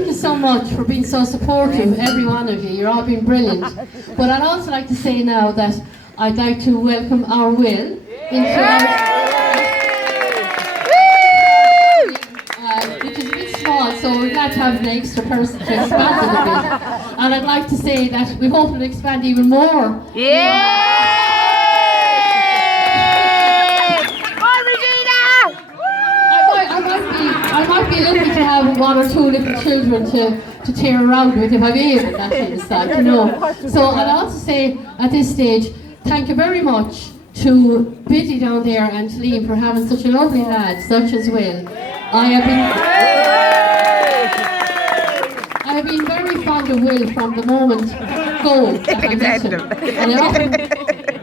thank you so much for being so supportive, every one of you. You're all been brilliant. But I'd also like to say now that I'd like to welcome our Will into our... which is a bit small, so we're glad to have an extra person to expand it a bit. And I'd like to say that we hope it'll expand even more. I might be lucky to have one or two little children to tear around with if I'm able, that is like, you know. So I'd also say at this stage, thank you very much to Biddy down there and to Liam for having such a lovely lad, such as Will. I have been very fond of Will from the moment go that I met him.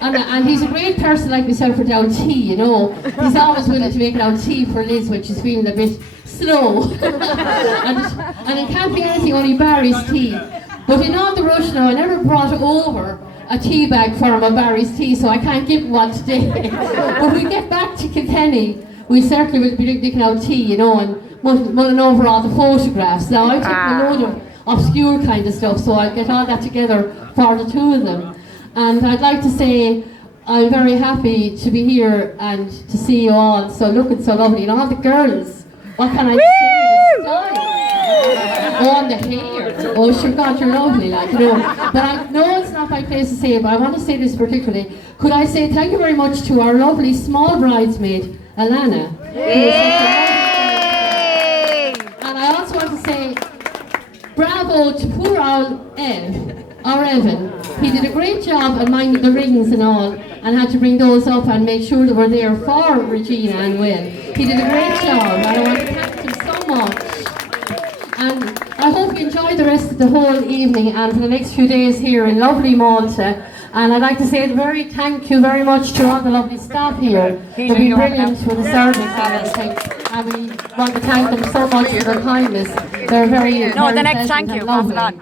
And he's a great person like myself for down tea, you know. He's always willing to make down tea for Liz when she's feeling a bit slow. and it can't be anything only Barry's tea. But in all the rush now, I never brought over a tea bag for him of Barry's tea, so I can't give him one today. But when we get back to Kilkenny, we certainly will be drinking out tea, you know, and mulling over all the photographs. Now I've taken a load of obscure kind of stuff, so I'll get all that together for the two of them. And I'd like to say I'm very happy to be here and to see you all so looking so lovely. And all the girls, what can I say? The style. Oh, and the hair. Oh, sure, God, you're lovely, like, you know. But I know it's not my place to say it, but I want to say this particularly. Could I say thank you very much to our lovely small bridesmaid, Alana. And I also want to say bravo to poor old Evan. He did a great job of minding the rings and all, and had to bring those up and make sure they were there for Regina and Will. He did a great job, and I want to thank him so much. And I hope you enjoy the rest of the whole evening and for the next few days here in lovely Malta. And I'd like to say thank you very much to all the lovely staff here. They've been brilliant with the service and everything. And we want to thank them so much for their kindness. They're very the next thank you. Lovely.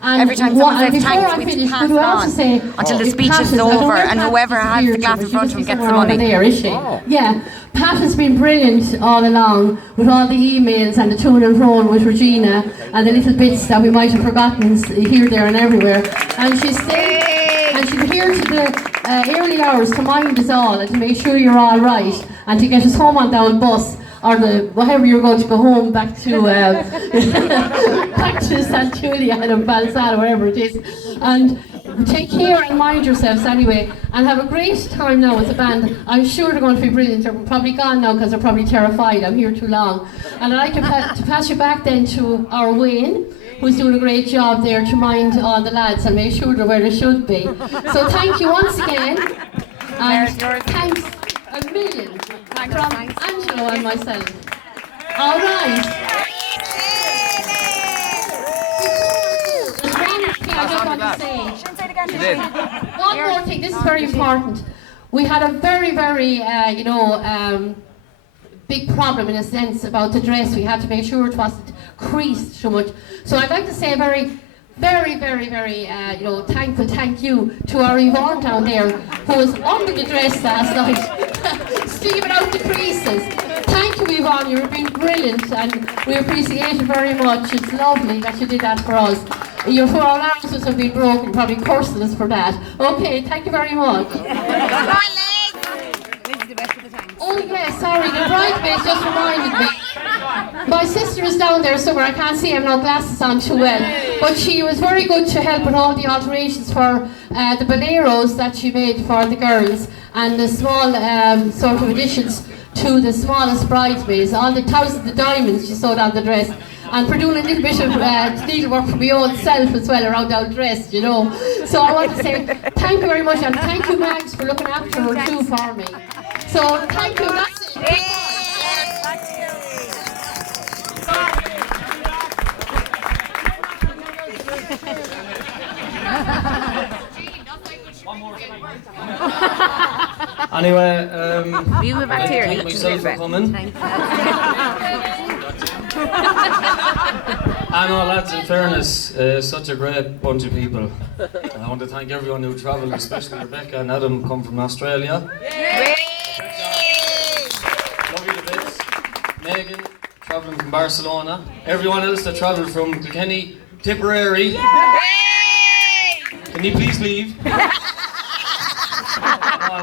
Every time someone says thanks, we finish, pass it on until the speech is over, and whoever has the glass in front of him gets the money. There, is she? Oh. Yeah, Pat has been brilliant all along with all the emails and the to and fro with Regina and the little bits that we might have forgotten here, there and everywhere. And she's staying, and she's here to the early hours to mind us all and to make sure you're all right and to get us home on the old bus. Or whatever you're going to go home back to back to St. Julia and Balsada, wherever it is. And take care and mind yourselves anyway, and have a great time now with the band. I'm sure they're going to be brilliant. They're probably gone now because they're probably terrified. I'm here too long. And I'd like to pass you back then to our Wayne, who's doing a great job there to mind all the lads and make sure they're where they should be. So thank you once again, and thanks a million from Angelo and myself. All right. There's one thing I just want to say. One more thing, this is very important. We had a very, very, big problem in a sense about the dress. We had to make sure it wasn't creased too much. So I'd like to say a very, very, thankful thank you to our Yvonne down there who was under the dress last night, steaming out the creases. Thank you, Yvonne, you've been brilliant and we appreciate it very much. It's lovely that you did that for us. Your 4 alarms have been broken, probably cursing us for that. Okay, thank you very much. Oh yes, sorry, the bridesmaids just reminded me. My sister is down there somewhere, I can't see, I have no glasses on too well. But she was very good to help with all the alterations for the boleros that she made for the girls and the small sort of additions to the smallest bridesmaids, all the thousands of diamonds she sewed on the dress. And for doing a little bit of needlework for my own self as well around our dress, you know. So I want to say thank you very much, and thank you, Max, for looking after her too for me. So thank you, that's it. Anyway, you move back here. Thank myself for coming. I know, lads, in fairness, such a great bunch of people. I want to thank everyone who travelled, especially Rebecca and Adam, come from Australia. Love you to bits. Megan travelling from Barcelona. Everyone else that travelled from Kilkenny, Tipperary. Can you please leave? I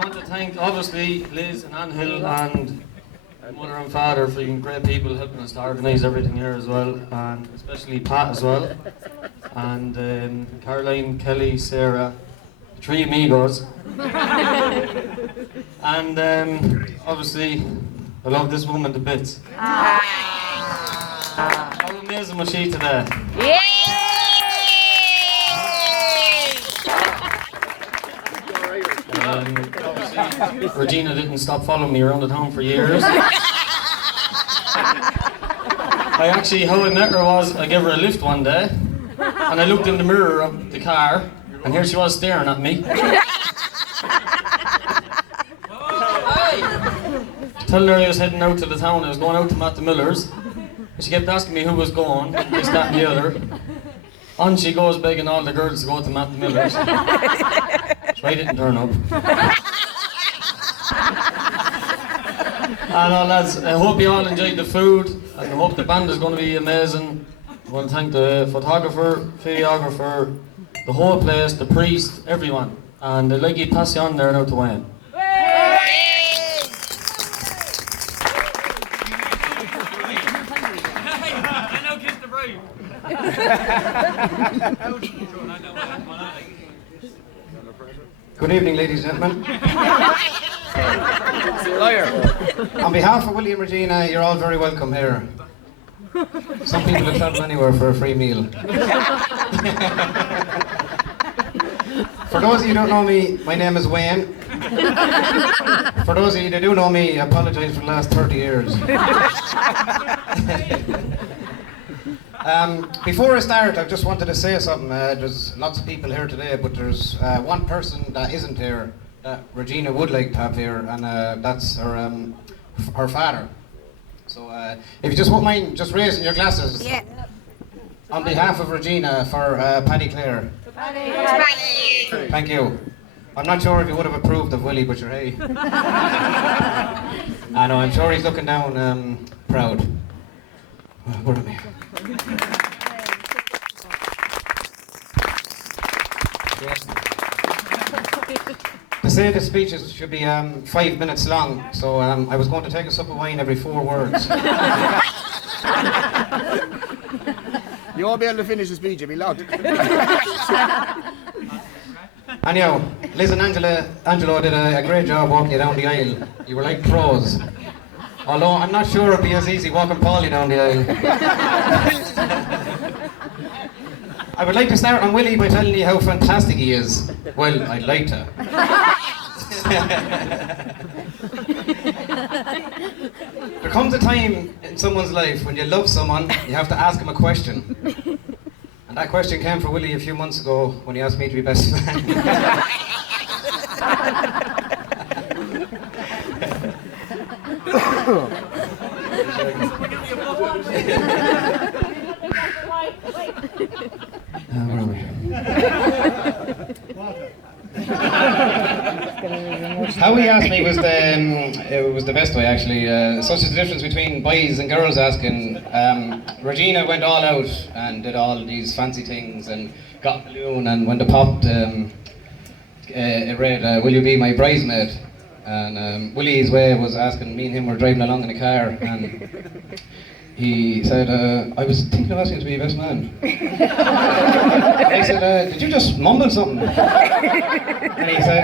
want to thank, obviously, Liz and Anhill and my mother and father for being great people helping us to organise everything here as well, and especially Pat as well, and Caroline, Kelly, Sarah, the three amigos. And obviously, I love this woman to bits. How amazing was she today? Obviously, Regina didn't stop following me around the town for years. How I met her was, I gave her a lift one day, and I looked in the mirror of the car, and here she was staring at me. Telling her I was heading out to the town, I was going out to Matt the Miller's. She kept asking me who was going, this, that and the other. On she goes begging all the girls to go to Matt the Miller's. So I didn't turn up. And all lads, I hope you all enjoyed the food, and I hope the band is going to be amazing. I want to thank the photographer, videographer, the whole place, the priest, everyone. And I'd like you to pass you on there now to Wayne. Good evening, ladies and gentlemen. On behalf of Willie and Regina, you're all very welcome here. Some people have travelled anywhere for a free meal. For those of you who don't know me, my name is Wayne. For those of you that do know me, I apologise for the last 30 years. Before I start, I just wanted to say something. There's lots of people here today, but there's one person that isn't here that Regina would like to have here, and that's her father. So if you just won't mind just raising your glasses. Yeah. On behalf of Regina for Paddy Clare. Paddy. Thank you. I'm not sure if you would have approved of Willie, but you're hey. I know, I'm sure he's looking down proud. Where am I? To say the speeches should be 5 minutes long, so I was going to take a sip of wine every 4 words. You won't be able to finish the speech, you'll be loud. Anyhow, Liz and Angelo did a great job walking you down the aisle. You were like pros. Although I'm not sure it'd be as easy walking Paulie down the aisle. I would like to start on Willie by telling you how fantastic he is. Well, I'd like to. There comes a time in someone's life when you love someone, you have to ask him a question. And that question came for Willie a few months ago when he asked me to be best man. Where are we? How he asked me was the best way actually. Such is the difference between boys and girls asking. Regina went all out and did all these fancy things and got a balloon, and when they popped, it read, "Will you be my bridesmaid?" And Willie's way was asking. Me and him were driving along in the car, and he said, "I was thinking of asking you to be your best man." I said, "Did you just mumble something?" And he said,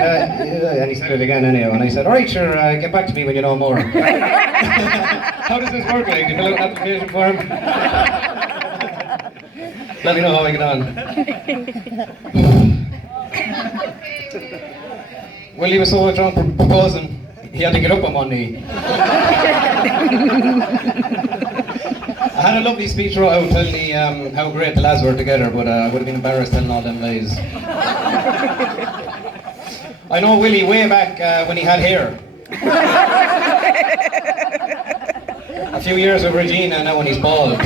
"Yeah," and he said it again anyhow. And I said, "All right, sure, get back to me when you know more." How does this work? Like, do you fill out an application form? Let me know how I get on. Willie was so drunk proposing, he had to get up on one knee. I had a lovely speech wrote out telling me how great the lads were together, but I would have been embarrassed telling all them lies. I know Willie way back when he had hair. A few years with Regina, and now when he's bald. I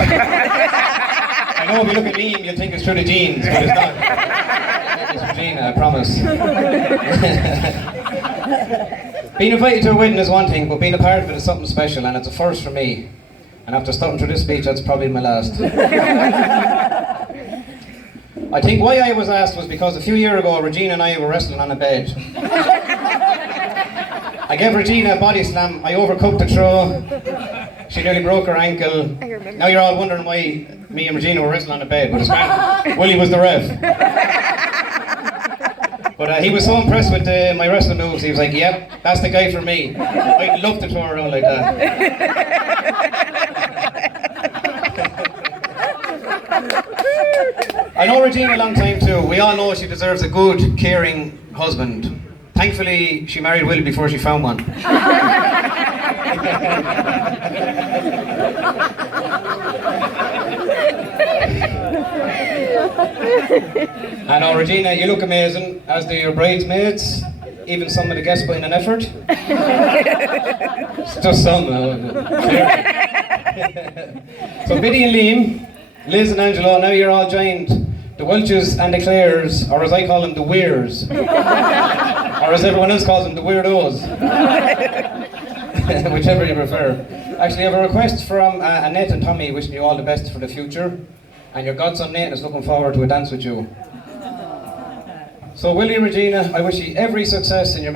know if you look at me, you'll think it's through the jeans, but it's not. It's Regina, I promise. Being invited to a wedding is one thing, but being a part of it is something special, and it's a first for me. And after stumbling through this speech, that's probably my last. I think why I was asked was because a few years ago, Regina and I were wrestling on a bed. I gave Regina a body slam, I overcooked the throw, she nearly broke her ankle. Now you're all wondering why me and Regina were wrestling on a bed, but it's grand. Willie was the ref. But he was so impressed with my wrestling moves, he was like, yep, that's the guy for me. I'd love to throw her around like that. I know Regina a long time too. We all know she deserves a good, caring husband. Thankfully, she married Willie before she found one. I know, Regina, you look amazing, as do your bridesmaids. Even some of the guests put in an effort. It's just some. So Biddy and Liam, Liz and Angelo, now you're all joined. The Welches and the Clares, or as I call them, the Weirs. Or as everyone else calls them, the Weirdos. Whichever you prefer. Actually, I have a request from Annette and Tommy wishing you all the best for the future. And your godson Nate is looking forward to a dance with you. So Willie and Regina, I wish you every success in your